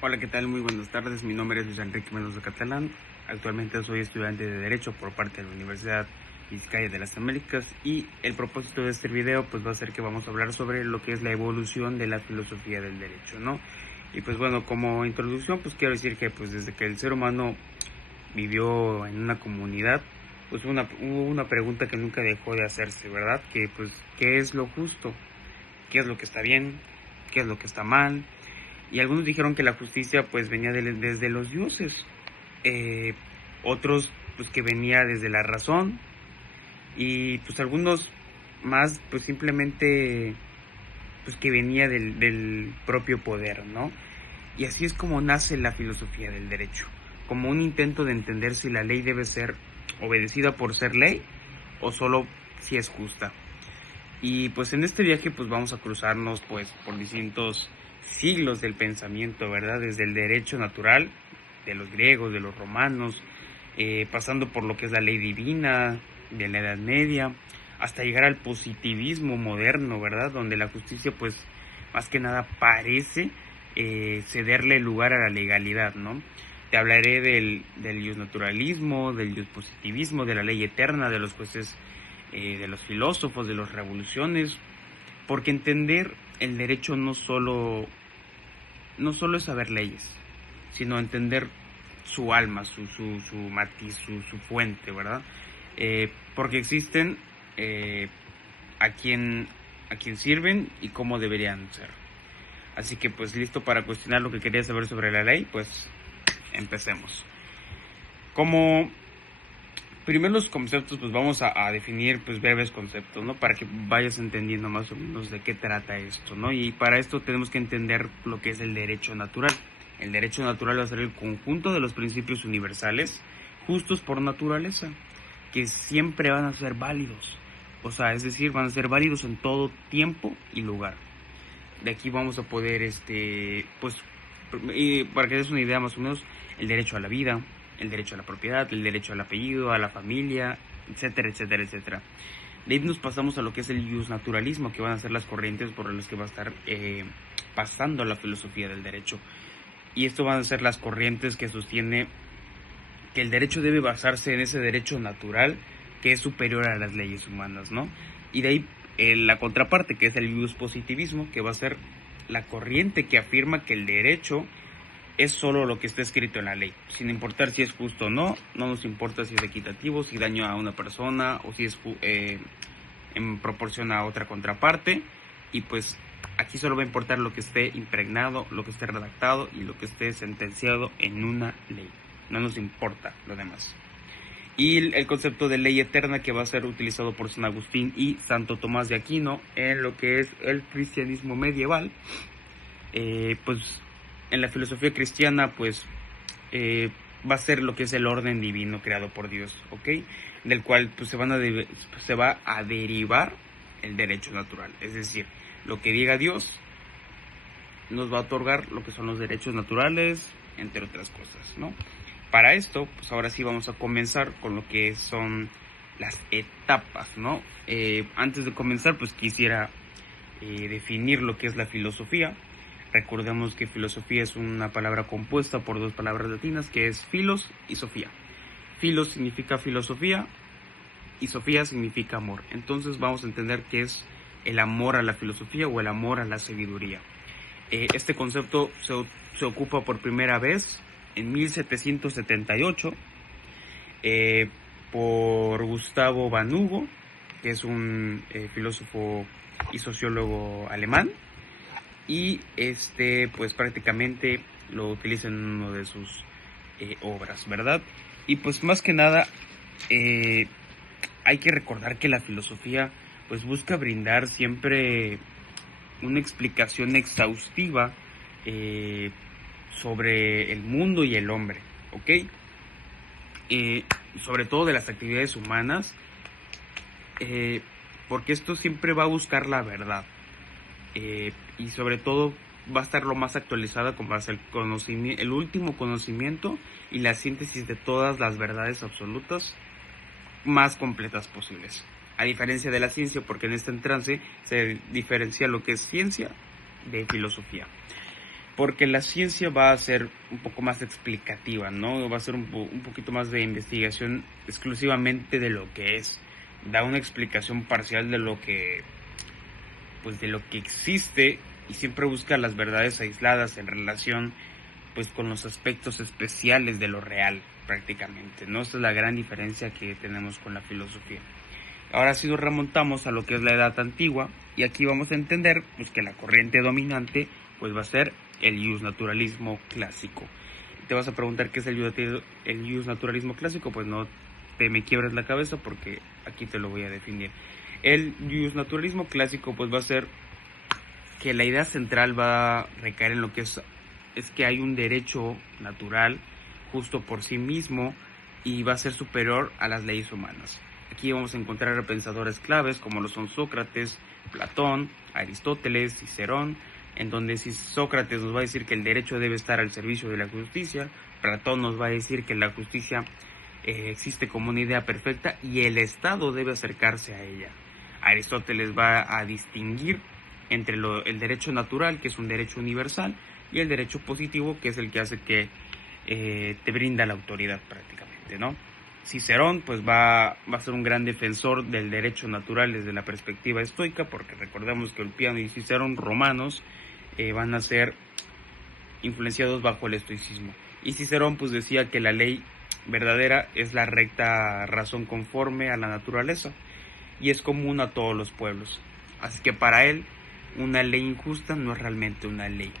Hola, ¿qué tal? Muy buenas tardes. Mi nombre es Luis Enrique Mendoza Catalán. Actualmente soy estudiante de Derecho por parte de la Universidad Vizcaya de las Américas y el propósito de este video pues va a ser que vamos a hablar sobre lo que es la evolución de la filosofía del derecho, ¿no? Y pues bueno, como introducción pues quiero decir que pues desde que el ser humano vivió en una comunidad, pues hubo una pregunta que nunca dejó de hacerse, ¿verdad? Que pues, ¿qué es lo justo? ¿Qué es lo que está bien? ¿Qué es lo que está mal? Y algunos dijeron que la justicia pues venía desde los dioses, eh, otros pues que venía desde la razón y pues algunos más pues simplemente pues que venía del propio poder, ¿no? Y así es como nace la filosofía del derecho, como un intento de entender si la ley debe ser obedecida por ser ley o solo si es justa. Y pues en este viaje pues vamos a cruzarnos pues por distintos siglos del pensamiento, ¿verdad? Desde el derecho natural de los griegos, de los romanos, pasando por lo que es la ley divina de la Edad Media, hasta llegar al positivismo moderno, ¿verdad? Donde la justicia pues más que nada parece cederle lugar a la legalidad, ¿no? Te hablaré del justnaturalismo, del justpositivismo, de la ley eterna, de los jueces, de los filósofos, de las revoluciones, porque entender el derecho no solo es saber leyes, sino entender su alma, su matiz, su fuente, ¿verdad? Porque existen a quién a quién sirven y cómo deberían ser. Así que pues listo para cuestionar lo que quería saber sobre la ley, pues empecemos. Como primeros conceptos, pues vamos a definir pues breves conceptos, ¿no? Para que vayas entendiendo más o menos de qué trata esto, ¿no? Y para esto tenemos que entender lo que es el derecho natural. El derecho natural va a ser el conjunto de los principios universales justos por naturaleza, que siempre van a ser válidos. O sea, es decir, van a ser válidos en todo tiempo y lugar. De aquí vamos a poder, pues, para que des una idea más o menos, el derecho a la vida, el derecho a la propiedad, el derecho al apellido, a la familia, etcétera, etcétera, etcétera. De ahí nos pasamos a lo que es el justnaturalismo, que van a ser las corrientes por las que va a estar pasando la filosofía del derecho. Y esto van a ser las corrientes que sostiene que el derecho debe basarse en ese derecho natural que es superior a las leyes humanas, ¿no? Y de ahí la contraparte, que es el positivismo, que va a ser la corriente que afirma que el derecho es solo lo que está escrito en la ley, sin importar si es justo o no, no nos importa si es equitativo, si daña a una persona o si es en proporción a otra contraparte, y pues aquí solo va a importar lo que esté impregnado, lo que esté redactado y lo que esté sentenciado en una ley, no nos importa lo demás. Y el concepto de ley eterna, que va a ser utilizado por San Agustín y Santo Tomás de Aquino en lo que es el cristianismo medieval, pues en la filosofía cristiana pues va a ser lo que es el orden divino creado por Dios, ¿ok? Del cual pues se va a derivar el derecho natural, es decir, lo que diga Dios nos va a otorgar lo que son los derechos naturales, entre otras cosas, ¿no? Para esto, pues ahora sí vamos a comenzar con lo que son las etapas, ¿no? Antes de comenzar, pues quisiera definir lo que es la filosofía. Recordemos que filosofía es una palabra compuesta por dos palabras latinas, que es philos y sofía. Philos significa filosofía y sofía significa amor. Entonces vamos a entender qué es el amor a la filosofía o el amor a la sabiduría. Este concepto se ocupa por primera vez en 1778 por Gustavo van Hugo, que es un filósofo y sociólogo alemán, y pues prácticamente lo utiliza en una de sus obras, ¿verdad? Y pues más que nada hay que recordar que la filosofía pues busca brindar siempre una explicación exhaustiva sobre el mundo y el hombre, ¿ok? Sobre todo de las actividades humanas, porque esto siempre va a buscar la verdad, y sobre todo va a estar lo más actualizada con base al conocimiento, el último conocimiento y la síntesis de todas las verdades absolutas más completas posibles. A diferencia de la ciencia, porque en este trance se diferencia lo que es ciencia de filosofía. porque la ciencia va a ser un poco más explicativa, ¿no? Va a ser un poquito más de investigación exclusivamente de lo que es, da una explicación parcial de lo que, pues de lo que existe, y siempre busca las verdades aisladas en relación, pues con los aspectos especiales de lo real, prácticamente, ¿no? Esta es la gran diferencia que tenemos con la filosofía. Ahora sí nos remontamos a lo que es la edad antigua, y aquí vamos a entender pues que la corriente dominante pues va a ser el naturalismo clásico. Te vas a preguntar qué es el naturalismo clásico, pues no te me quiebres la cabeza porque aquí te lo voy a definir. El naturalismo clásico pues va a ser que la idea central va a recaer en lo que es que hay un derecho natural justo por sí mismo y va a ser superior a las leyes humanas. Aquí vamos a encontrar a pensadores claves como lo son Sócrates, Platón, Aristóteles, Cicerón, en donde si Sócrates nos va a decir que el derecho debe estar al servicio de la justicia, Platón nos va a decir que la justicia existe como una idea perfecta y el Estado debe acercarse a ella. Aristóteles va a distinguir entre el derecho natural, que es un derecho universal, y el derecho positivo, que es el que hace que te brinda la autoridad prácticamente, ¿no? Cicerón pues va a ser un gran defensor del derecho natural desde la perspectiva estoica, porque recordemos que Ulpiano y Cicerón, romanos, van a ser influenciados bajo el estoicismo. Y Cicerón pues decía que la ley verdadera es la recta razón conforme a la naturaleza y es común a todos los pueblos. Así que para él una ley injusta no es realmente una ley.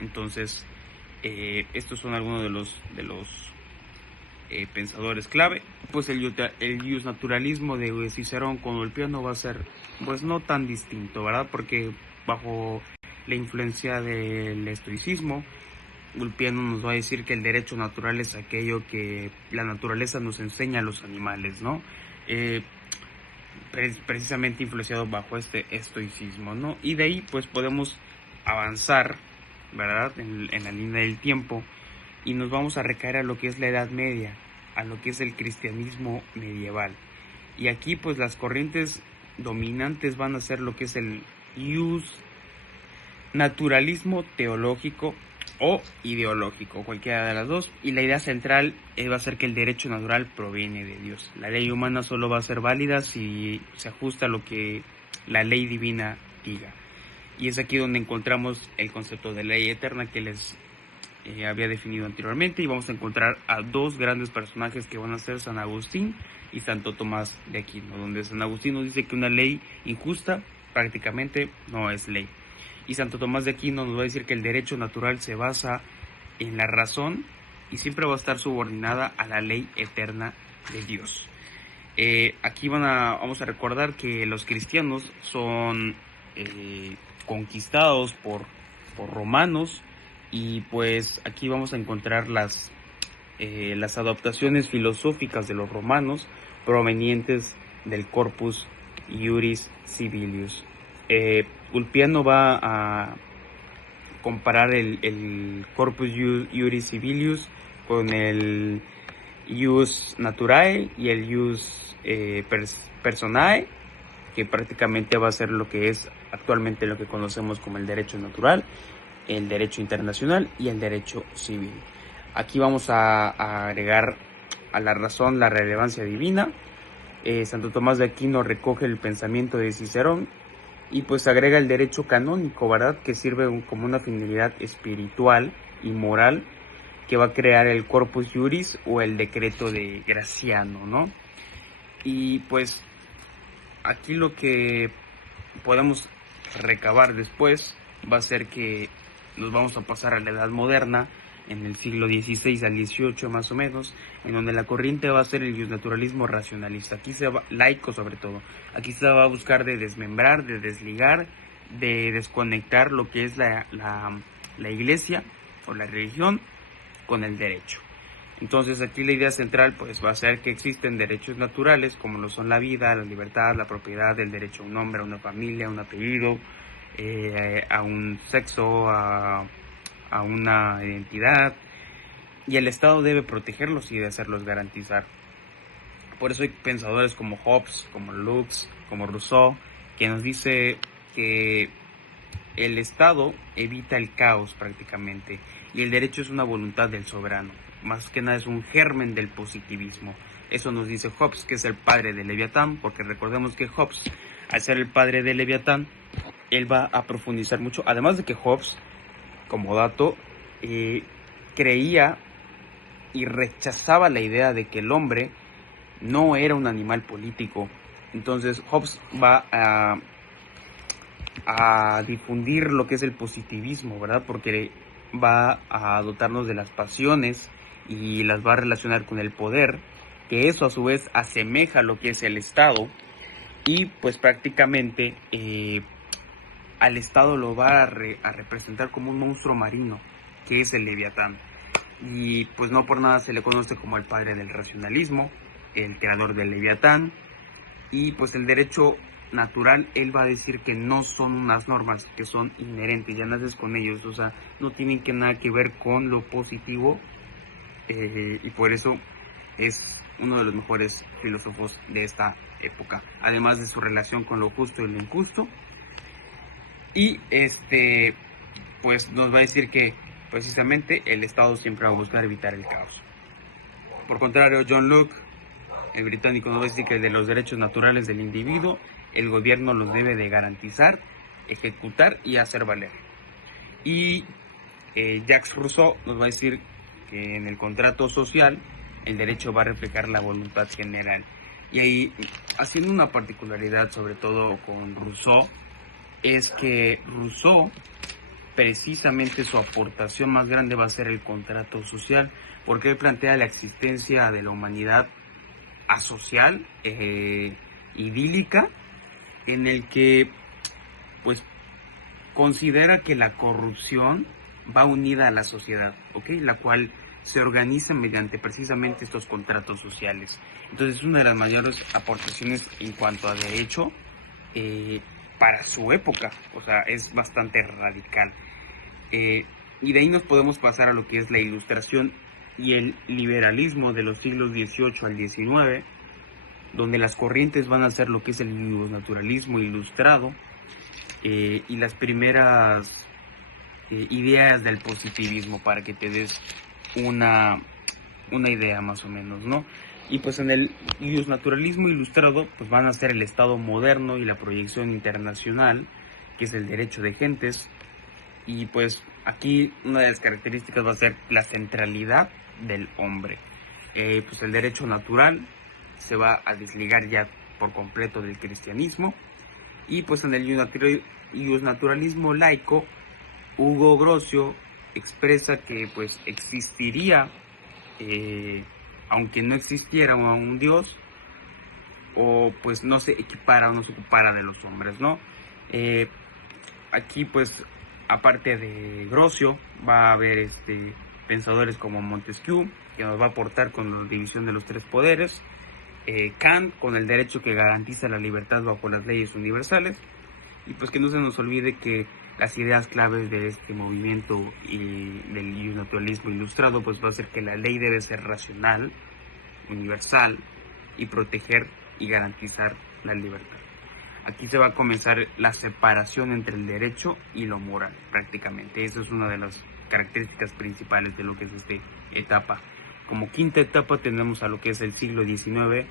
Entonces, estos son algunos de los pensadores clave. Pues el naturalismo de Cicerón con Ulpiano va a ser pues no tan distinto, ¿verdad? Porque bajo la influencia del estoicismo, Ulpiano nos va a decir que el derecho natural es aquello que la naturaleza nos enseña a los animales, ¿no? Precisamente influenciado bajo este estoicismo, ¿no? Y de ahí pues podemos avanzar, ¿verdad? En la línea del tiempo y nos vamos a recaer a lo que es la Edad Media, a lo que es el cristianismo medieval. Y aquí pues las corrientes dominantes van a ser lo que es el naturalismo teológico o ideológico, cualquiera de las dos, y la idea central va a ser que el derecho natural proviene de Dios. La ley humana solo va a ser válida si se ajusta a lo que la ley divina diga. Y es aquí donde encontramos el concepto de ley eterna que les había definido anteriormente, y vamos a encontrar a dos grandes personajes que van a ser San Agustín y Santo Tomás de Aquino, donde San Agustín nos dice que una ley injusta prácticamente no es ley. Y Santo Tomás de Aquino nos va a decir que el derecho natural se basa en la razón y siempre va a estar subordinada a la ley eterna de Dios. Aquí vamos a recordar que los cristianos son conquistados por romanos, y pues aquí vamos a encontrar las adaptaciones filosóficas de los romanos provenientes del Corpus Iuris Civilius. Ulpiano va a comparar el Corpus Iuris Civilius con el Ius Naturae y el Ius Personae, que prácticamente va a ser lo que es actualmente lo que conocemos como el derecho natural, el derecho internacional y el derecho civil. Aquí vamos a agregar a la razón la relevancia divina. Santo Tomás de Aquino recoge el pensamiento de Cicerón y pues agrega el derecho canónico, ¿verdad? Que sirve como una finalidad espiritual y moral que va a crear el Corpus Juris o el decreto de Graciano, ¿no? Y pues aquí lo que podemos recabar después va a ser que nos vamos a pasar a la Edad Moderna, en el siglo XVI al XVIII más o menos, en donde la corriente va a ser el naturalismo racionalista, aquí se va, laico sobre todo, aquí se va a buscar de desmembrar, de desligar, de desconectar lo que es la iglesia o la religión con el derecho. Entonces aquí la idea central pues va a ser que existen derechos naturales como lo son la vida, la libertad, la propiedad, el derecho a un nombre, a una familia, a un apellido, a un sexo, a una identidad, y el Estado debe protegerlos y de hacerlos garantizar. Por eso hay pensadores como Hobbes, como Lux, como Rousseau, que nos dice que el Estado evita el caos prácticamente, y el derecho es una voluntad del soberano. Más que nada es un germen del positivismo. Eso nos dice Hobbes, que es el padre de Leviatán, porque recordemos que Hobbes, al ser el padre de Leviatán, él va a profundizar mucho. Además de que Hobbes, como dato, creía y rechazaba la idea de que el hombre no era un animal político. Entonces Hobbes va a difundir lo que es el positivismo, ¿verdad? Porque va a dotarnos de las pasiones y las va a relacionar con el poder, que eso a su vez asemeja lo que es el Estado, y pues prácticamente al Estado lo va a representar como un monstruo marino, que es el Leviatán. Y pues no por nada se le conoce como el padre del racionalismo, el creador del Leviatán. Y pues el derecho natural, él va a decir que no son unas normas, que son inherentes, ya naces con ellos, o sea, no tienen que nada que ver con lo positivo, y por eso es uno de los mejores filósofos de esta época, además de su relación con lo justo y lo injusto. Y pues nos va a decir que precisamente el Estado siempre va a buscar evitar el caos. Por contrario, John Locke, el británico, nos va a decir que de los derechos naturales del individuo, el gobierno los debe de garantizar, ejecutar y hacer valer. Y Jacques Rousseau nos va a decir que en el contrato social el derecho va a reflejar la voluntad general. Y ahí, haciendo una particularidad sobre todo con Rousseau, es que Rousseau, precisamente su aportación más grande va a ser el contrato social, porque él plantea la existencia de la humanidad asocial, idílica, en el que pues considera que la corrupción va unida a la sociedad, ¿ok? La cual se organiza mediante precisamente estos contratos sociales. Entonces es una de las mayores aportaciones en cuanto a derecho para su época, o sea, es bastante radical. Y de ahí nos podemos pasar a lo que es la Ilustración y el liberalismo de los siglos XVIII al XIX, donde las corrientes van a ser lo que es el naturalismo ilustrado, y las primeras ideas del positivismo, para que te des una idea más o menos, ¿no? Y pues en el naturalismo ilustrado pues van a ser el Estado moderno y la proyección internacional, que es el derecho de gentes. Y pues aquí una de las características va a ser la centralidad del hombre. Pues el derecho natural se va a desligar ya por completo del cristianismo. Y pues en el naturalismo laico, Hugo Grocio expresa que pues existiría, aunque no existiera un Dios, o pues no se equipara o no se ocupara de los hombres, ¿no? Aquí pues aparte de Grocio va a haber pensadores como Montesquieu, que nos va a aportar con la división de los tres poderes, Kant con el derecho que garantiza la libertad bajo las leyes universales, y pues que no se nos olvide que las ideas claves de este movimiento y del naturalismo ilustrado pues va a ser que la ley debe ser racional, universal y proteger y garantizar la libertad. Aquí se va a comenzar la separación entre el derecho y lo moral prácticamente. Esa es una de las características principales de lo que es esta etapa. Como quinta etapa tenemos a lo que es el siglo XIX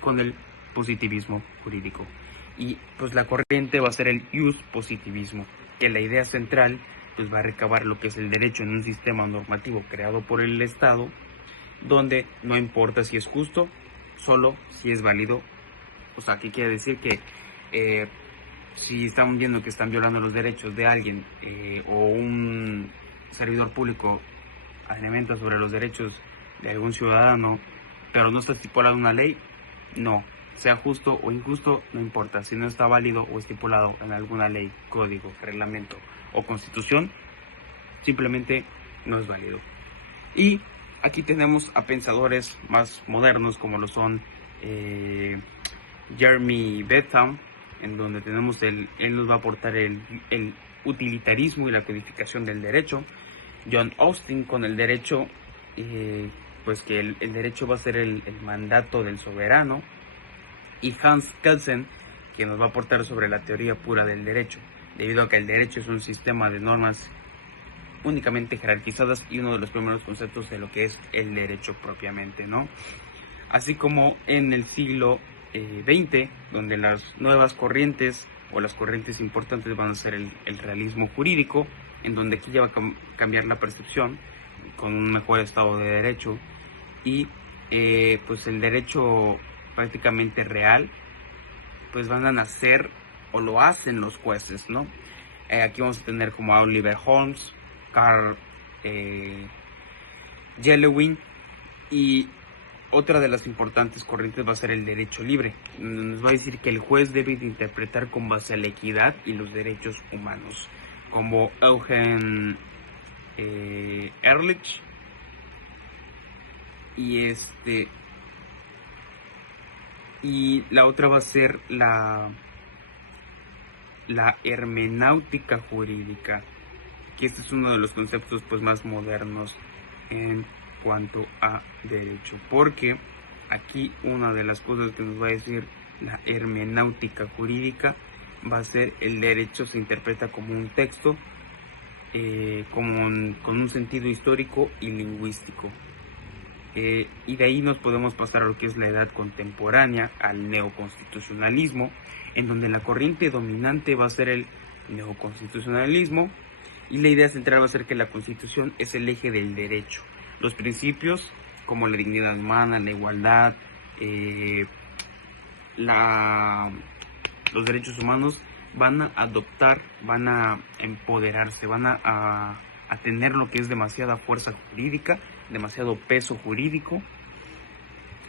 con el positivismo jurídico. Y pues la corriente va a ser el ius positivismo, que la idea central pues va a recabar lo que es el derecho en un sistema normativo creado por el Estado, donde no importa si es justo, solo si es válido. O sea, ¿qué quiere decir? Que si estamos viendo que están violando los derechos de alguien, o un servidor público alimenta sobre los derechos de algún ciudadano, pero no está estipulada una ley, no, sea justo o injusto, no importa, si no está válido o estipulado en alguna ley, código, reglamento o constitución, simplemente no es válido. Y aquí tenemos a pensadores más modernos como lo son Jeremy Bentham, en donde tenemos él nos va a aportar el utilitarismo y la codificación del derecho. John Austin con el derecho, pues que el derecho va a ser el mandato del soberano. Y Hans Kelsen, que nos va a aportar sobre la teoría pura del derecho. debido a que el derecho es un sistema de normas únicamente jerarquizadas y uno de los primeros conceptos de lo que es el derecho propiamente, ¿no? Así como en el siglo XX, donde las nuevas corrientes o las corrientes importantes van a ser el realismo jurídico, en donde aquí ya va a cambiar la percepción con un mejor estado de derecho y pues el derecho prácticamente real, pues van a nacer o lo hacen los jueces, ¿no? Aquí vamos a tener como a Oliver Holmes, Carl Jellewin, y otra de las importantes corrientes va a ser el derecho libre. Nos va a decir que el juez debe de interpretar con base a la equidad y los derechos humanos, como Eugen Ehrlich y la otra va a ser la hermenéutica jurídica, que este es uno de los conceptos pues más modernos en cuanto a derecho, porque aquí una de las cosas que nos va a decir la hermenéutica jurídica va a ser el derecho se interpreta como un texto con un sentido histórico y lingüístico. Y de ahí nos podemos pasar a lo que es la edad contemporánea, al neoconstitucionalismo, en donde la corriente dominante va a ser el neoconstitucionalismo y la idea central va a ser que la Constitución es el eje del derecho. Los principios como la dignidad humana, la igualdad, los derechos humanos van a adoptar, van a empoderarse, van a tener lo que es demasiada fuerza jurídica, demasiado peso jurídico,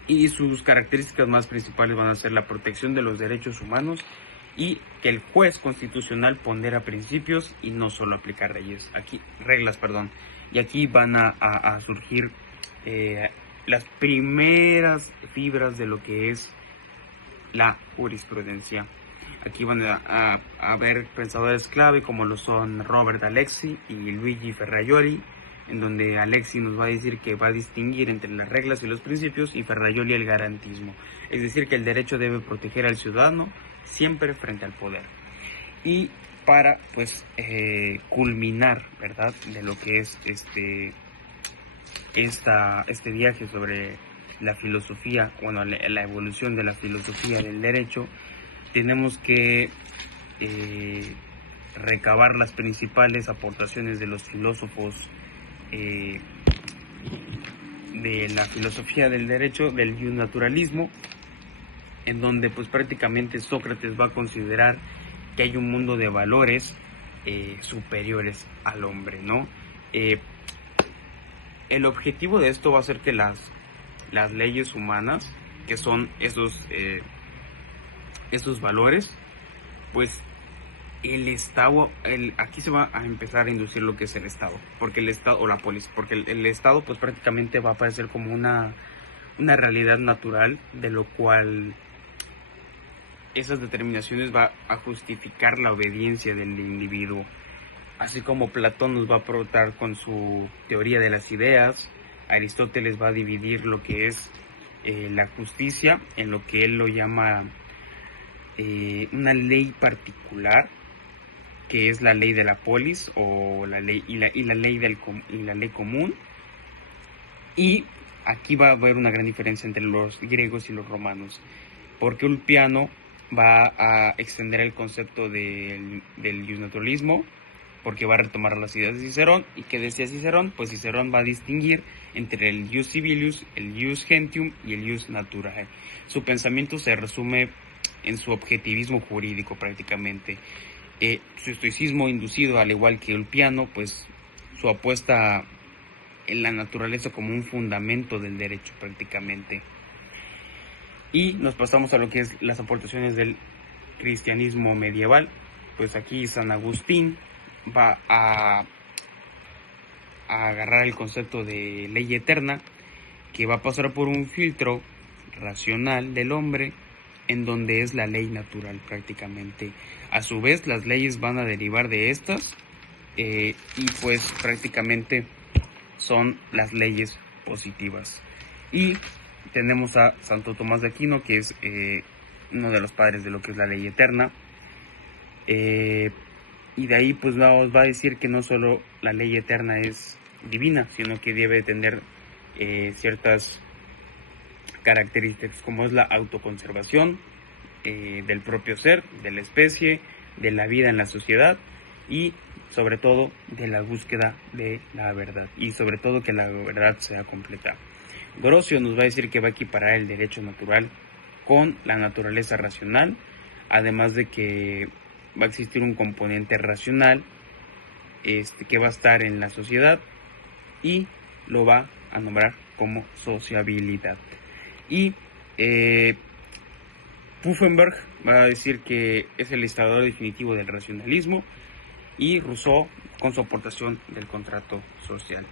y sus características más principales van a ser la protección de los derechos humanos y que el juez constitucional pondera principios y no solo aplicar reglas, y aquí van a surgir las primeras fibras de lo que es la jurisprudencia. Aquí van a haber pensadores clave como lo son Robert Alexi y Luigi Ferrajoli, en donde Alexi nos va a decir que va a distinguir entre las reglas y los principios y Ferrajoli el garantismo, es decir que el derecho debe proteger al ciudadano siempre frente al poder. Y para pues culminar, ¿verdad?, de lo que es este viaje sobre la filosofía, bueno, la evolución de la filosofía del derecho, tenemos que recabar las principales aportaciones de los filósofos de la filosofía del derecho, del naturalismo, en donde pues prácticamente Sócrates va a considerar que hay un mundo de valores superiores al hombre, ¿no? El objetivo de esto va a ser que las leyes humanas, que son esos valores, pues el Estado, aquí se va a empezar a inducir lo que es el Estado, porque el Estado, o la polis, porque el Estado pues prácticamente va a aparecer como una realidad natural, de lo cual esas determinaciones va a justificar la obediencia del individuo, así como Platón nos va a aportar con su teoría de las ideas. Aristóteles va a dividir lo que es la justicia en lo que él lo llama una ley particular, que es la ley de la polis o la ley y la ley común. Y aquí va a haber una gran diferencia entre los griegos y los romanos, porque Ulpiano va a extender el concepto del naturalismo, porque va a retomar las ideas de Cicerón. ¿Y qué decía Cicerón? Pues Cicerón va a distinguir entre el ius civilius, el ius gentium y el ius naturae. Su pensamiento se resume en su objetivismo jurídico prácticamente. Su estoicismo inducido, al igual que Ulpiano, pues su apuesta en la naturaleza como un fundamento del derecho prácticamente. Y nos pasamos a lo que es las aportaciones del cristianismo medieval. Pues aquí San Agustín va a agarrar el concepto de ley eterna, que va a pasar por un filtro racional del hombre, en donde es la ley natural prácticamente. A su vez, las leyes van a derivar de estas y pues prácticamente son las leyes positivas. Y tenemos a Santo Tomás de Aquino, que es uno de los padres de lo que es la ley eterna. Y de ahí pues nos va a decir que no solo la ley eterna es divina, sino que debe tener ciertas características como es la autoconservación del propio ser, de la especie, de la vida en la sociedad y sobre todo de la búsqueda de la verdad y sobre todo que la verdad sea completa. Grocio nos va a decir que va a equiparar el derecho natural con la naturaleza racional, además de que va a existir un componente racional que va a estar en la sociedad y lo va a nombrar como sociabilidad. Y Pufenberg va a decir que es el listador definitivo del racionalismo y Rousseau con su aportación del contrato social.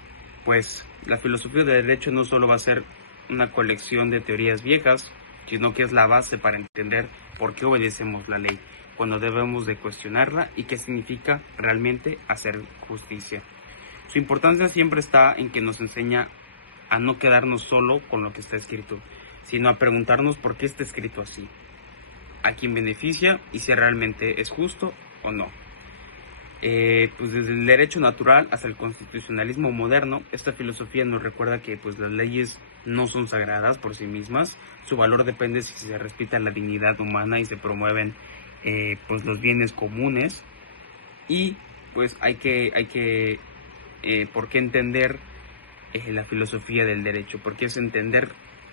Pues la filosofía del derecho no solo va a ser una colección de teorías viejas, sino que es la base para entender por qué obedecemos la ley, cuando debemos de cuestionarla y qué significa realmente hacer justicia. Su importancia siempre está en que nos enseña a no quedarnos solo con lo que está escrito, sino a preguntarnos por qué está escrito así, a quién beneficia y si realmente es justo o no. Pues desde el derecho natural hasta el constitucionalismo moderno, esta filosofía nos recuerda que pues las leyes no son sagradas por sí mismas, su valor depende si se respeta la dignidad humana y se promueven pues los bienes comunes y pues hay que por qué entender la filosofía del derecho, porque es entender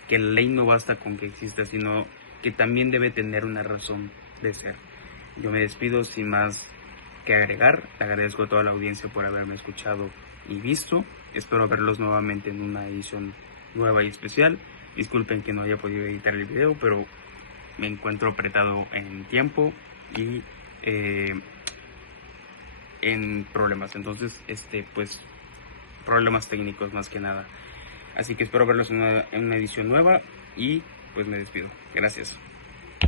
que la ley no basta con que exista, sino que también debe tener una razón de ser. Yo me despido sin más que agregar. Le agradezco a toda la audiencia por haberme escuchado y visto. Espero verlos nuevamente en una edición nueva y especial. Disculpen que no haya podido editar el video, pero me encuentro apretado en tiempo y en problemas. Entonces, pues problemas técnicos más que nada. Así que espero verlos en una edición nueva y pues me despido. Gracias.